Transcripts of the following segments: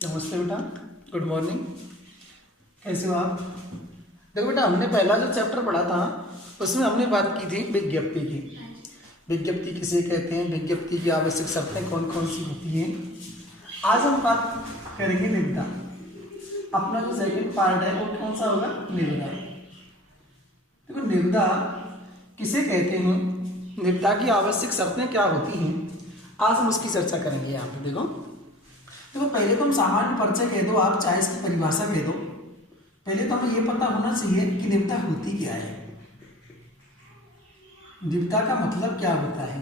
नमस्ते बेटा, good morning. कैसे हो आप? देखो बेटा, हमने पहला जो चैप्टर पढ़ा था उसमें हमने बात की थी विज्ञप्ति की। विज्ञप्ति किसे कहते हैं, विज्ञप्ति की आवश्यक शर्तें कौन कौन सी होती हैं। आज हम बात करेंगे निविदा। अपना जो सेकंड पार्ट है वो कौन सा होगा? निविदा। देखो, निविदा किसे कहते हैं, निविदा की आवश्यक शर्तें क्या होती हैं, आज हम उसकी चर्चा करेंगे। यहाँ पे देखो, पहले तो हम सामान्य परिचय कह दो, आप चाहे इसकी परिभाषा कह दो। पहले तो हमें यह पता होना चाहिए कि निविदा होती क्या है, निविदा का मतलब क्या होता है।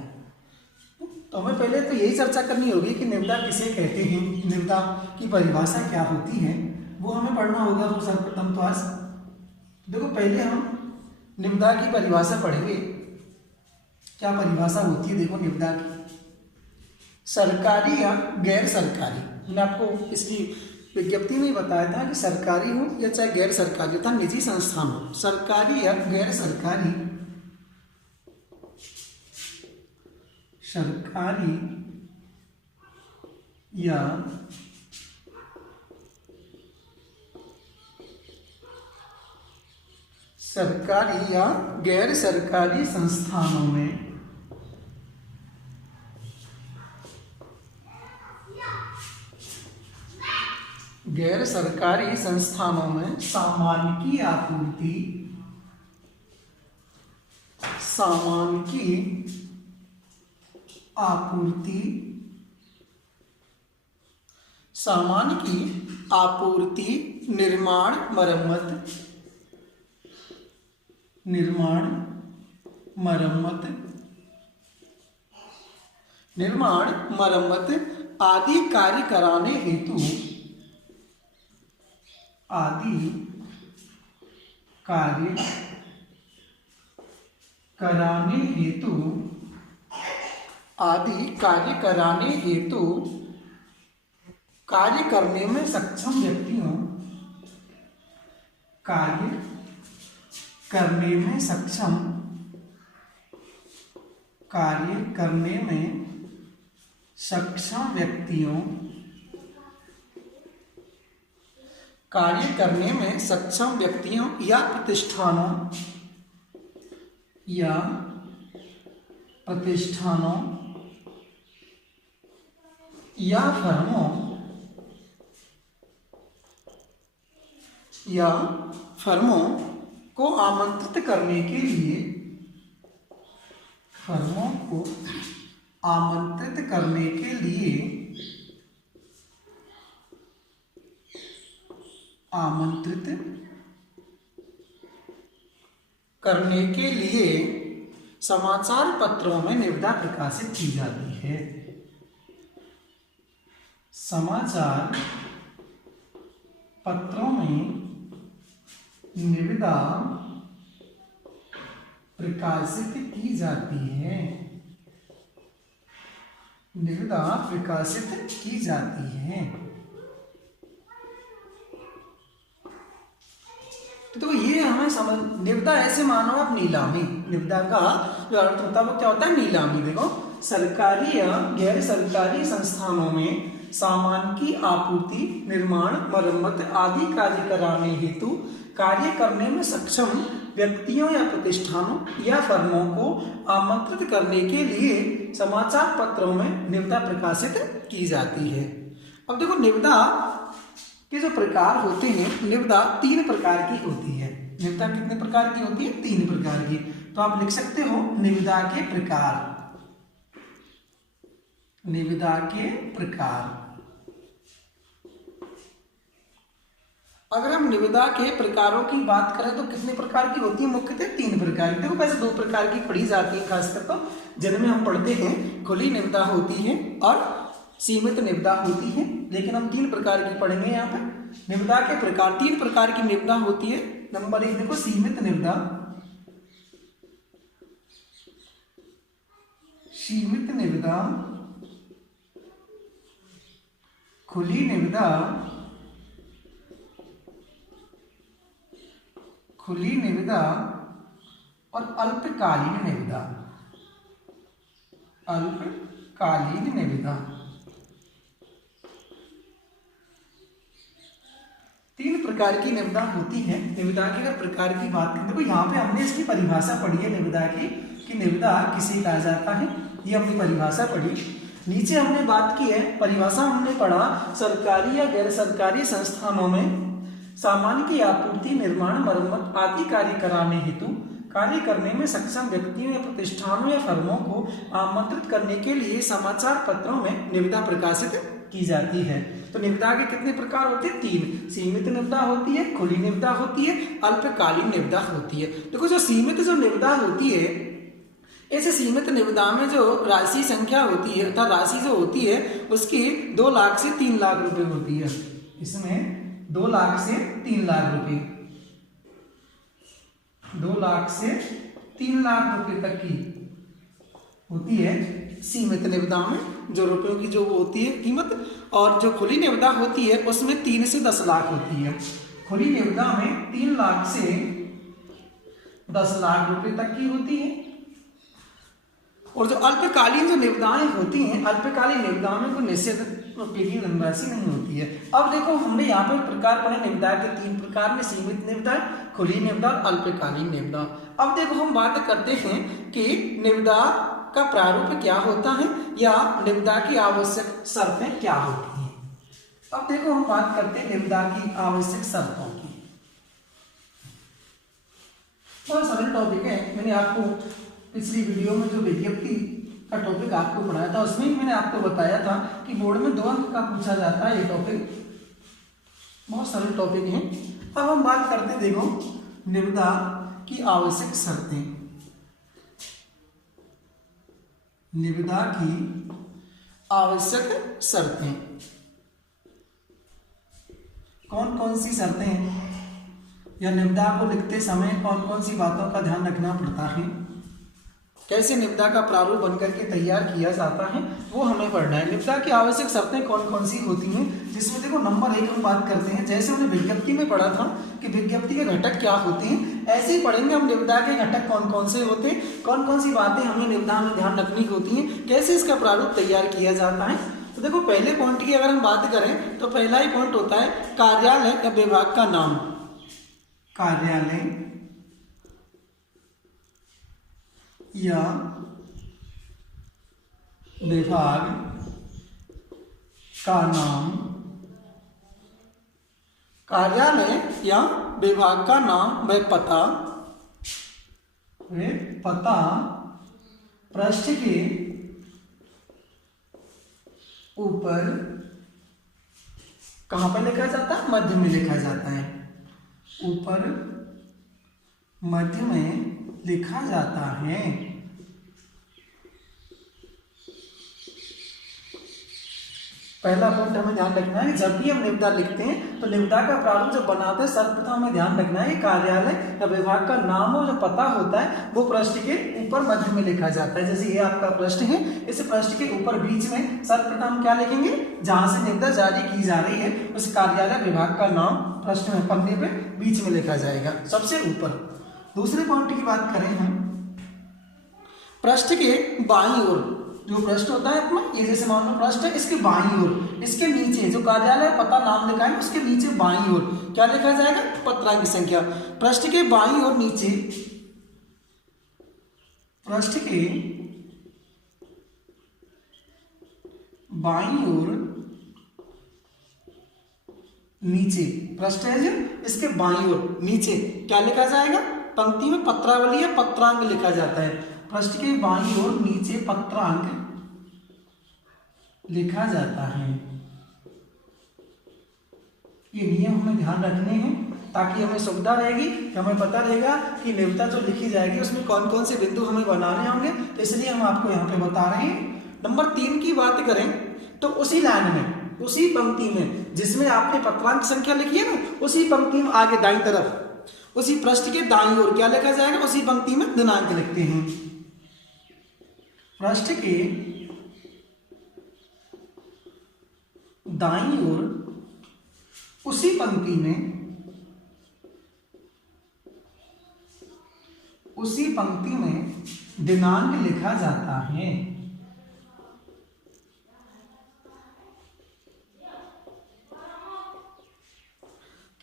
तो हमें पहले तो यही चर्चा करनी होगी कि निविदा किसे कहते हैं, निविदा की परिभाषा क्या होती है, वो हमें पढ़ना होगा। तो सर्वप्रथम तो आज देखो, पहले हम निविदा की परिभाषा पढ़ेंगे। क्या परिभाषा होती है? देखो, निविदा की सरकारी या गैर सरकारी, मैंने आपको इसकी विज्ञप्ति में ही बताया था कि सरकारी हो या चाहे गैर सरकारी था, निजी संस्थान हो, सरकारी या गैर सरकारी, सरकारी या सरकारी या गैर सरकारी संस्थानों में गैर सरकारी संस्थानों में सामान की आपूर्ति, सामान की आपूर्ति, सामान की आपूर्ति, निर्माण मरम्मत, निर्माण मरम्मत, निर्माण मरम्मत आदि कार्य कराने हेतु, आदि कार्य कराने हेतु, आदि कार्य कराने हेतु कार्य करने में सक्षम व्यक्तियों, कार्य करने में सक्षम, कार्य करने में सक्षम व्यक्तियों, कार्य करने में सक्षम व्यक्तियों या प्रतिष्ठानों, या प्रतिष्ठानों या फर्मों, या फर्मों को आमंत्रित करने के लिए, फर्मों को आमंत्रित करने के लिए, आमंत्रित करने के लिए समाचार पत्रों में निविदा प्रकाशित की जाती है। समाचार पत्रों में निविदा प्रकाशित की जाती है, निविदा प्रकाशित की जाती है। तो ये हमें समझ, निविदा ऐसे मानो आप नीलामी, निविदा का जो अर्थ होता है वो क्या होता है? नीलामी। देखो, सरकारी या गैर सरकारी संस्थानों में सामान की आपूर्ति, निर्माण मरम्मत आदि कार्य कराने हेतु कार्य करने में सक्षम व्यक्तियों या प्रतिष्ठानों या फर्मों को आमंत्रित करने के लिए समाचार पत्रों में निविदा प्रकाशित की जाती है। अब देखो, निविदा के जो प्रकार होते हैं, निविदा 3 प्रकार की होती है। निविदा कितने प्रकार की होती है? 3 प्रकार की। तो आप लिख सकते हो निविदा के प्रकार, निविदा के प्रकार। अगर हम निविदा के प्रकारों की बात करें तो कितने प्रकार की होती है? मुख्यतः 3 प्रकार की। देखो, वैसे 2 प्रकार की पढ़ी जाती है, खासकर तो जिनमें हम पढ़ते हैं, खुली निविदा होती है और सीमित निविदा होती है, लेकिन हम 3 प्रकार की पढ़ेंगे यहाँ पे। निविदा के प्रकार, 3 प्रकार की निविदा होती है। नंबर 1 देखो, सीमित निविदा, सीमित निविदा, खुली निविदा, खुली निविदा और अल्पकालीन निविदा, अल्पकालीन निविदा। तीन प्रकार की निविदा होती है। निविदा की अगर प्रकार की बात करें, देखो यहाँ पे हमने इसकी परिभाषा पढ़ी है निविदा की, कि निविदा किसे कहा जाता है, ये हमने परिभाषा पढ़ी। नीचे हमने बात की है, परिभाषा हमने पढ़ा, सरकारी या गैर सरकारी संस्थानों में सामान की आपूर्ति, निर्माण, मरम्मत आदि कार्य कराने हेतु कार्य करने में सक्षम व्यक्तियों या प्रतिष्ठानों या फर्मों को आमंत्रित करने के लिए समाचार पत्रों में निविदा प्रकाशित की जाती है। तो निविदा के कितने प्रकार होते हैं? तीन। सीमित निविदा होती है, खुली निविदा होती है, अल्पकालीन निविदा होती है। देखो जो सीमित जो निविदा होती है, ऐसे सीमित निविदा में जो राशि संख्या होती है अर्थात राशि जो होती है उसकी 2 लाख से 3 लाख रुपए होती है। इसमें 2 लाख से 3 लाख रुपए, 2 लाख से 3 लाख रुपए तक की होती है सीमित निविदा में, जो रुपयों की जो होती है कीमत। और जो खुली निविदा होती है उसमें 3 से 10 लाख होती है। खुली निविदा में 3 लाख से 10 लाख रुपए तक की होती है। और जो अल्पकालीन जो निविदाएं होती हैं, अल्पकालीन निविदाओं में कोई निश्चित रुपये की धनराशि नहीं होती है। अब देखो हमने यहाँ पे प्रकार पढ़े निविदा के 3 प्रकार में, सीमित निविदा, खुली निविदा और अल्पकालीन निविदा। अब देखो हम बात करते हैं कि निविदा का प्रारूप क्या होता है या निविदा की आवश्यक शर्तें क्या होती हैं। अब देखो हम बात करते हैं निविदा की आवश्यक शर्तों की। बहुत सरल टॉपिक है। मैंने आपको पिछली वीडियो में जो विज्ञप्ति का टॉपिक आपको पढ़ाया था उसमें ही मैंने आपको बताया था कि बोर्ड में 2 अंक का पूछा जाता है ये टॉपिक। बहुत सरल टॉपिक है। अब हम बात करते देखो निविदा की आवश्यक शर्तें। निविदा की आवश्यक शर्तें कौन कौन सी शर्तें हैं या निविदा को लिखते समय कौन कौन सी बातों का ध्यान रखना पड़ता है, कैसे निविदा का प्रारूप बनकर के तैयार किया जाता है, वो हमें पढ़ना है। निविदा की आवश्यक शर्तें कौन कौन सी होती हैं, जिसमें देखो नंबर 1 हम बात करते हैं। जैसे हमने विज्ञप्ति में पढ़ा था कि विज्ञप्ति के घटक क्या होते हैं, ऐसे ही पढ़ेंगे हम निविदा के घटक कौन कौन से होते हैं, कौन कौन सी बातें हमें निविदा में ध्यान रखनी होती हैं, कैसे इसका प्रारूप तैयार किया जाता है। तो देखो पहले पॉइंट की अगर हम बात करें तो पहला ही पॉइंट होता है कार्यालय या विभाग का नाम। कार्यालय या विभाग का नाम। कार्यालय या विभाग का नाम व पता पृष्ठ के ऊपर कहां पर लिखा जाता है? मध्य में लिखा जाता है। ऊपर मध्य में लिखा जाता है। पहला पॉइंट हमें ध्यान रखना है, जब भी हम निविदा लिखते हैं तो निविदा का प्रारूप जब बनाते हैं सर्वप्रथम हमें ध्यान रखना है कार्यालय या विभाग का नाम और जो पता होता है वो पृष्ठ के ऊपर मध्य में लिखा जाता है। जैसे ये आपका पृष्ठ है, इस पृष्ठ के ऊपर बीच में सर्वप्रथम क्या लिखेंगे? जहां से निविदा जारी की जा रही है उस कार्यालय विभाग का नाम पृष्ठ में पन्ने पे बीच में लिखा जाएगा, सबसे ऊपर। दूसरे पॉइंट की बात करें हम, पृष्ठ के बाईं ओर जो पृष्ठ होता है अपना, ये जैसे मान लो पृष्ठ है, इसके बाईं ओर, इसके नीचे जो कार्यालय पता नाम लिखा है उसके नीचे बाईं ओर क्या लिखा जाएगा? पत्रांक संख्या। पृष्ठ के बाईं ओर नीचे, पृष्ठ के बाईं ओर नीचे, पृष्ठ है जो इसके बाईं ओर नीचे क्या लिखा जाएगा? पंक्ति में पत्रावली या पत्रांक लिखा जाता है। पृष्ठ के बाईं ओर नीचे पत्रांक लिखा जाता है। ये नियम हमें ध्यान रखने हैं ताकि हमें सुविधा रहेगी कि हमें पता रहेगा कि निविदा जो लिखी जाएगी उसमें कौन कौन से बिंदु हमें बनाने होंगे, तो इसलिए हम आपको यहाँ पे बता रहे हैं। नंबर 3 की बात करें तो उसी लाइन में, उसी पंक्ति में जिसमें आपने पत्रांक संख्या लिखी है ना, उसी पंक्ति में आगे दाईं तरफ उसी पृष्ठ के दाईं ओर क्या लिखा जाएगा? उसी पंक्ति में दिनांक लिखते हैं। पृष्ठ के दाईं ओर उसी पंक्ति में, उसी पंक्ति में दिनांक लिखा जाता है।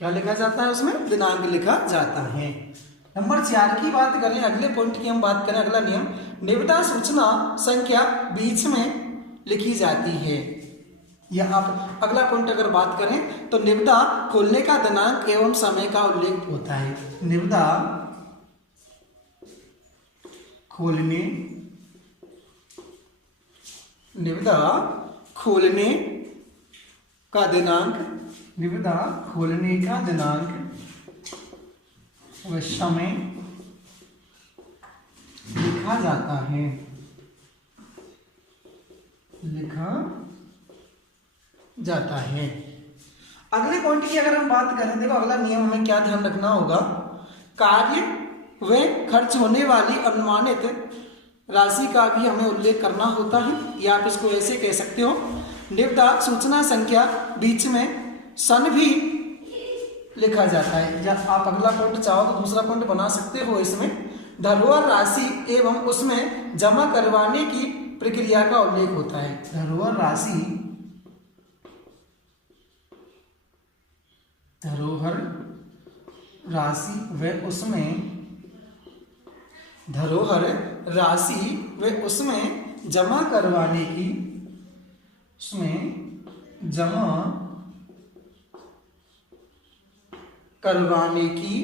क्या लिखा जाता है उसमें? दिनांक लिखा जाता है। नंबर 4 की बात करें, अगले पॉइंट की हम बात करें, अगला नियम, निविदा सूचना संख्या बीच में लिखी जाती है। या आप अगला पॉइंट अगर बात करें तो निविदा खोलने का दिनांक एवं समय का उल्लेख होता है। निविदा खोलने का दिनांक, निविदा खोलने का दिनांक व समय लिखा जाता है, लिखा जाता है। अगले पॉइंट की अगर हम बात करें, देखो अगला नियम हमें क्या ध्यान रखना होगा, कार्य व खर्च होने वाली अनुमानित राशि का भी हमें उल्लेख करना होता है, या आप इसको ऐसे कह सकते हो, निविदा सूचना संख्या बीच में सन भी लिखा जाता है। जब आप अगला पॉइंट चाहो तो दूसरा पॉइंट बना सकते हो, इसमें धरोहर राशि एवं उसमें जमा करवाने की प्रक्रिया का उल्लेख होता है। धरोहर राशि व उसमें जमा करवाने की,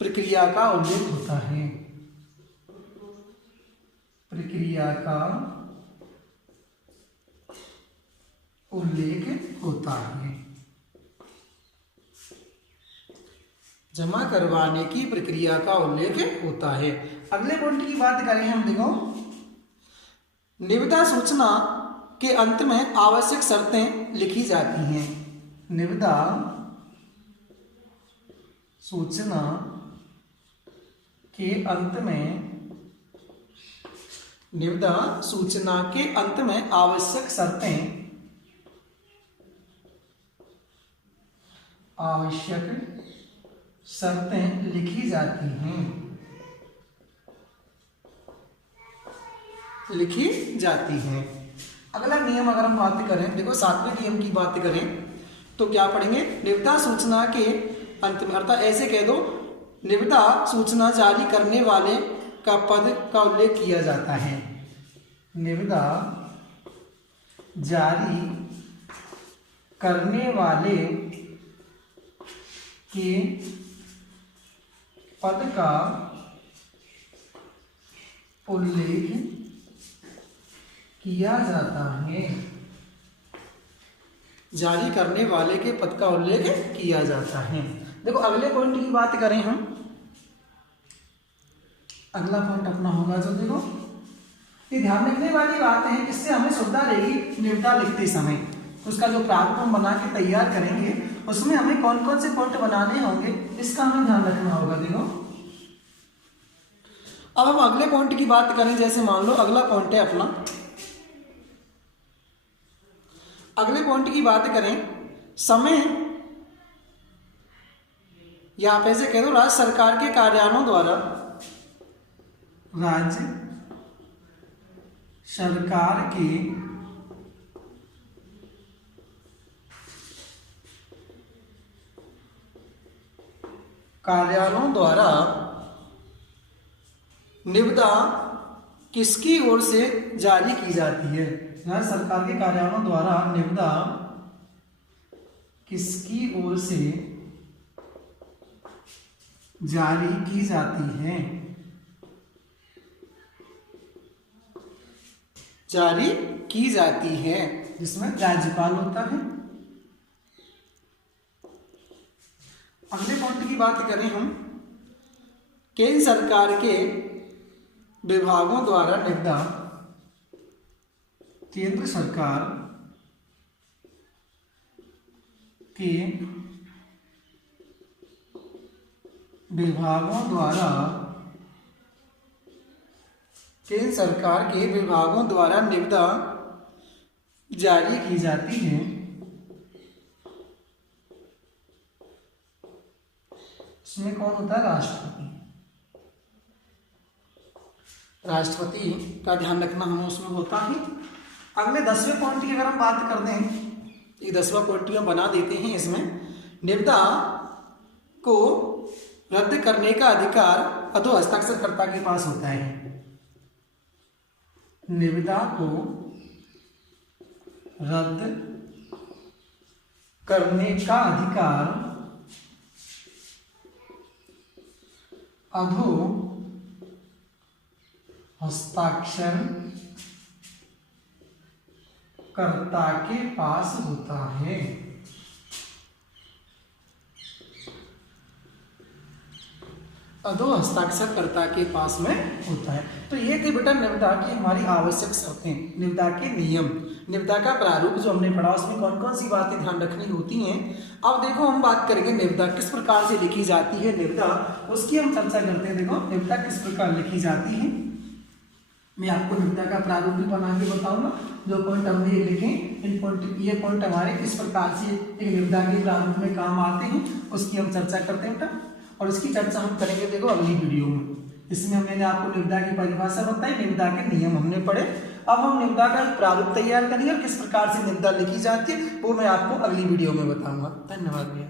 प्रक्रिया का उल्लेख होता है, जमा करवाने की प्रक्रिया का उल्लेख होता है। अगले पॉइंट की बात करें हम, देखो निविदा सूचना के अंत में आवश्यक शर्तें लिखी जाती हैं। निविदा सूचना के अंत में आवश्यक शर्तें लिखी जाती हैं। अगला नियम अगर हम बात करें, देखो 7वें नियम की बात करें तो क्या पढ़ेंगे, निविदा सूचना के अंत में, अर्थात ऐसे कह दो, निविदा सूचना जारी करने वाले का पद का उल्लेख किया जाता है। निविदा जारी करने वाले के पद का उल्लेख किया जाता है। जारी करने वाले के पद का उल्लेख किया जाता है। देखो अगले पॉइंट की बात करें हम, अगला पॉइंट अपना होगा जो, देखो ये ध्यान रखने वाली बात है, इससे हमें सुविधा रहेगी निविदा लिखते समय। उसका जो प्रारूप हम बना के तैयार करेंगे उसमें हमें कौन कौन से पॉइंट बनाने होंगे, इसका हमें ध्यान रखना होगा। देखो अब हम अगले पॉइंट की बात करें, जैसे मान लो अगला पॉइंट है अपना, अगले पॉइंट की बात करें, समय, या आप ऐसे कह दो राज्य सरकार के कार्यालयों द्वारा, राज्य सरकार के कार्यालयों द्वारा निविदा किसकी ओर से जारी की जाती है। राज्य सरकार के कार्यालयों द्वारा निविदा किसकी ओर से जारी की जाती है, जारी की जाती है, जिसमें राज्यपाल होता है। अगले पॉइंट की बात करें हम, केंद्र सरकार के विभागों द्वारा निविदा, केंद्र सरकार के विभागों द्वारा, केंद्र सरकार के विभागों द्वारा निविदा जारी की जाती है। इसमें कौन होता है? राष्ट्रपति। राष्ट्रपति का ध्यान रखना हमें उसमें होता है। अगले 10वें पॉइंट की अगर हम बात कर दें, ये 10वां पॉइंट में बना देते हैं इसमें, निविदा को रद्द करने का अधिकार अधो हस्ताक्षरकर्ता के पास होता है। निविदा को रद्द करने का अधिकार अधो हस्ताक्षर कर्ता के पास होता है। अधो हस्ताक्षरकर्ता के पास में होता है। तो ये थी बेटा निविदा की हमारी आवश्यक शर्तें, निविदा के नियम, निविदा का प्रारूप जो हमने पढ़ा उसमें कौन कौन सी बातें ध्यान रखनी होती हैं। अब देखो हम बात करेंगे निविदा किस प्रकार से लिखी जाती है, निविदा उसकी हम चर्चा करते हैं। देखो निविदा किस प्रकार लिखी जाती है, मैं आपको निविदा का प्रारूप भी बना के बताऊंगा। जो पॉइंट हमने ये लिखे इन पॉइंट, ये पॉइंट हमारे किस प्रकार से एक निविदा के प्रारूप में काम आते हैं उसकी हम चर्चा करते हैं बेटा, और इसकी चर्चा हम करेंगे देखो अगली वीडियो में। इसमें मैंने आपको निविदा की परिभाषा बताई, निविदा के नियम हमने पढ़े। अब हम निविदा का प्रारूप तैयार करेंगे और किस प्रकार से निविदा लिखी जाती है वो मैं आपको अगली वीडियो में बताऊंगा। धन्यवाद भैया।